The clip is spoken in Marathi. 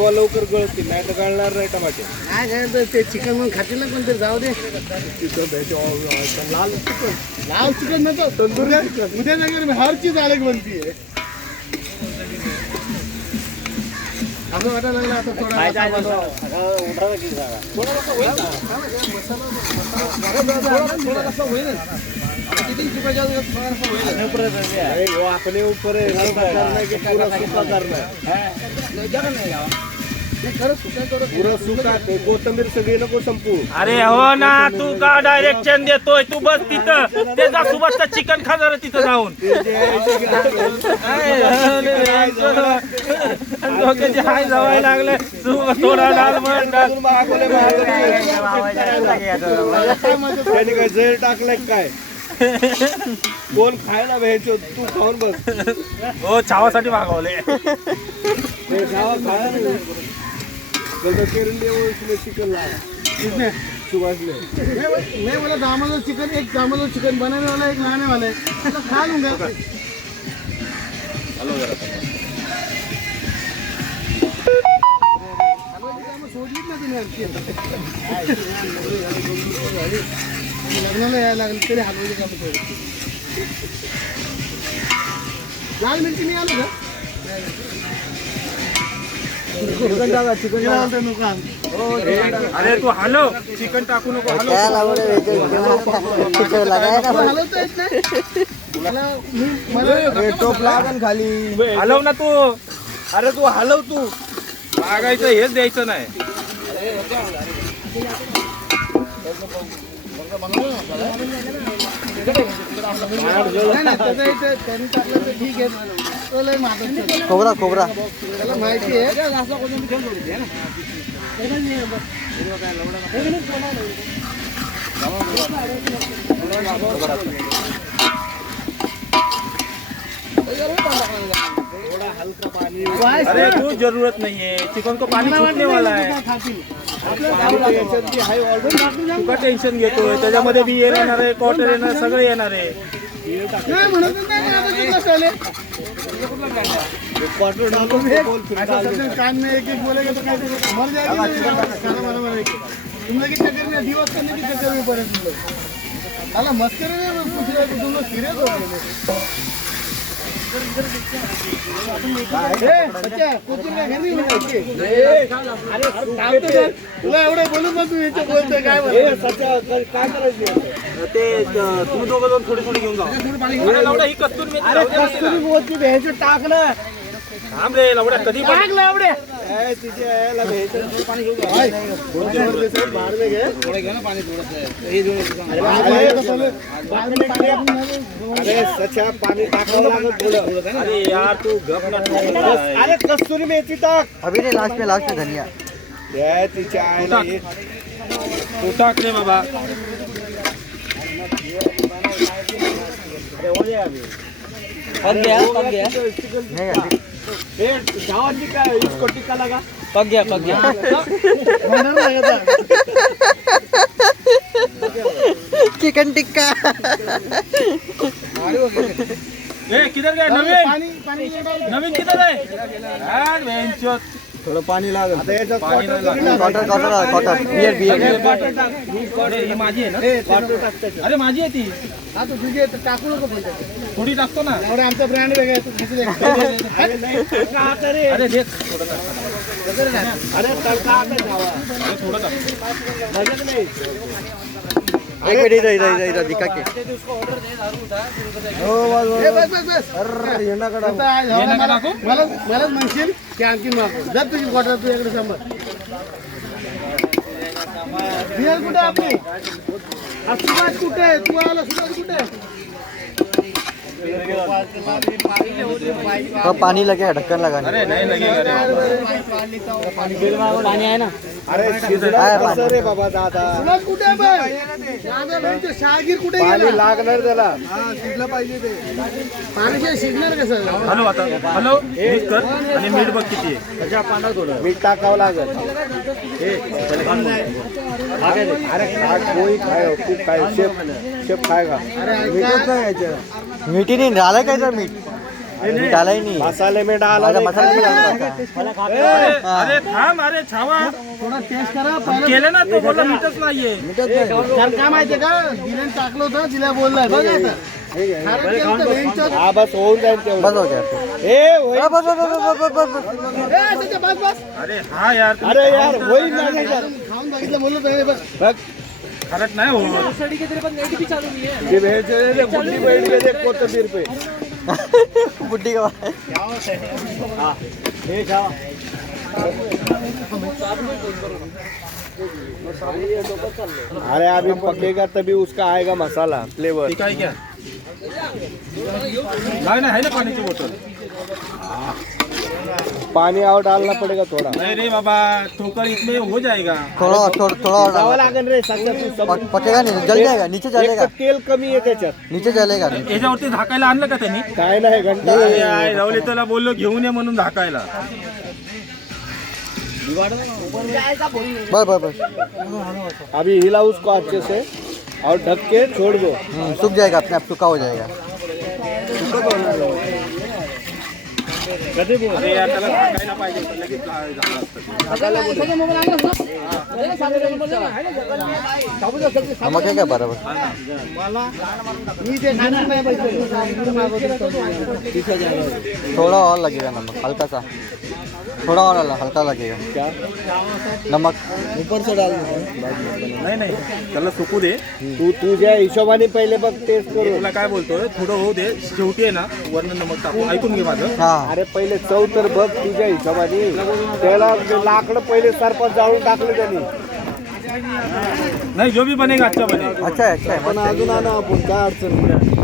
लवकर गळतील नाही तर गळणार नाही टमाटे. काय काय ते चिकन मग खातील ना कोणतरी जाऊ दे. लाल चिकन नको तंदुरी उद्या नगर हर चीज अलग बनती है. असं वाटायला लागलं आता थोडा अपने ऊपर पुरा सुका कोथंबीर सगळी नको संपू. अरे हो ना, तू का डायरेक्शन देतोय? तू बस तिथं त्याचा सुबसचा चिकन खा जरा तिथं जाऊन. डोक्याची हाय जवाय लागले थोडा डाल त्याने काय जळ टाकलाय काय? कोण खायला भेटतो तू खाऊन बस. हो छावासाठी मागवले. चिकन सुभाष मैं बोला दामोदर चिकन, एक दामोदर चिकन बनाने वाला एक लाने वाला है, तो खा लूंगा. सोडलीच ना तुम्ही लग्नाला यायला लागलं तरी हलवायचे काम थोडे. लाल मिरची नाही आलं का? अरे तू हलव, चिकन टाकू नको. टोप लागन खाली. हलव ना तू. अरे तू हलव, तू मागायचं हेच द्यायचं नाही. खोबरा खोबरा त्याला माहिती आहे. अरे तू जरूरत नहीं है, चिकन को पानी छूटने वाला है. तुका टेन्शन घेतोय, त्याच्यामध्ये बी येणार आहे, क्वार्टर येणार, सगळे येणार आहे. कान में एक एक बोलेगा तो कैसे मर जाएगा. तुम लोग चक्कर में दिवस करने के चक्कर में पड़े तुम लोग. अला मत करो, पूछ रहे तुम लोग सीरियस हो गए. तुला एवढं बोलून मग तू याच्या बोलतोय काय काय करायचं ते तुम्ही दोघं जाऊन थोडी थोडी घेऊन जा. ही कस्तुरी मेथी अरे कस्तुरी मोती भ्यायचं टाकलं. थांब रे लवड्या, कधी टाकलं एवढे अरे सच्चा पाणी टाकावं लागत थोडं. अरे यार तू गप ना. अरे कस्तुरी मेथी टाक. अभी नहीं, लास्ट में धनिया. तिच्या आईला तू टाक रे बाबा. पक गया इसको टिक्का लगा. पक गया. चिकन टिक्का. ए किधर गए नवीन किधर है यार? बेंचो थोडं पाणी लागेल. आता याच्यात पाणी नाही लागत. ही माझी आहे ना? अरे माझी आहे ती. हा तू तुझी आहे तर टाकू नको पण त्याच्यात. थोडी टाकतो ना. एवढा आमचा ब्रँड वेगळा आहे, तू घेतलं एक. अरे देख थोडं टाक. अरे तडका आता जावा. अरे थोडं टाक. मजाक नाही. एक मिनिट इधर दिखा के. हो बस मलाच म्हणशील की आणखी मागव. जर तुझी क्वार्टर तुझ्याकडे समज. बियर कुठे आपली? सुभाष कुठे? तू आला सुभाष कुठे? पानी लगे, ढक्कन लगाने. अरे नहीं लगेगा रे. पाणी आहे ना. अरे कसं रे बाबा दादा. सुभाष कुठे आहे बघ? दादा म्हणजे शहागीर कुठे पाणी गेला? लागणार त्याला. शिजलं पाहिजे ते. पाण्याशिवाय शिजणार कसं? हॅलो आता हॅलो मीठ कर आणि मीठ बघ किती आहे. त्याच्या पाण्यात थोडं मीठ टाकावं लागेल. अरे कोई खाय तू काय शेफ खाय का? अरे मीठच नाही यायचं. मीठी नहीं डाला क्या इधर मीठ? डाला ही नहीं मसाले में डाला माझा नहीं मसाला नहीं खाया। डालता ए, अरे थांब, अरे छावा थोडा टेस्ट करा पहिलं. केलं ना तो बोलला मीठच नाहीये. कारण काय माहितीये का दिलेन टाकलं होतं तिला बोललाय बघ आता खारट केलं होतं वेळीचं. हा बस होऊन जाईल तेवढं. बस हो गया ए होईल. बस बस बस बस बस बस ए, त्याच्या बस बस अरे हा यार तुम्ही अरे यार होईल ना नाही का? खाऊन बघितलं बोललो तर हे बघ बघ खारट नाही हो. जे भेज बुड्डी बैठ गए देख कोथिंबीर पे. बुड्ढी का हे जाओ. अरे अभी पकेगा तभी उसका आएगा मसाला फ्लेवर. ठीक आहे क्या नाही नाही, आहे ना पाण्याची बोतल. पानी और डालना पड़ेगा थोड़ा. नाही रे बाबा ठोकर इसमें हो जाएगा. थोड़ा थोड़ा और जावं डालना. लागेल रे सगळं तू सब. पकेगा नहीं जल जाएगा नीचे एक तर जलेगा तेल कमी आहे त्याच्यात. नीचे जलेगा नहीं. याच्यावरती झाकायला आणलं का त्यांनी? काय नाही घंटा. अरे आहे, राहुल त्याला बोललो घेऊन ये म्हणून झाकायला. बस बस बस अभी हिला उसको अच्छे से और ढक के छोड़ दो. सूख जाएगा अपने आप सूखा हो जाएगा. अरे यार त्याला झाकायला पाहिजे होतं, लगेच झालं असतं. नमक है क्या बराबर मी ते खाणार नाही पाहिजे. थोड़ा और लगेगा नमक हल्का सा थोड़ा और हल्का लगेगा क्या नमक ऊपर से डाल. नाही नाही त्याला सुकू दे. तू तुझ्या हिशोबाने पहिले बघ टेस्ट करू. तुला काय बोलतोय थोडं होऊ दे. शेवटी आहे ना वर्ण नमक टाकू. ऐकून घे माझं. हाँ अरे पहिले चव तर बघ तुझ्या हिशोबाने. त्याला लाकडं पहिले सरपंच जाळून टाकलं त्यांनी. नाही जो भी बनेगा अच्छा बनेगा. अच्छा है पण मस्त अजून आणा आपण काय अडचण नाही.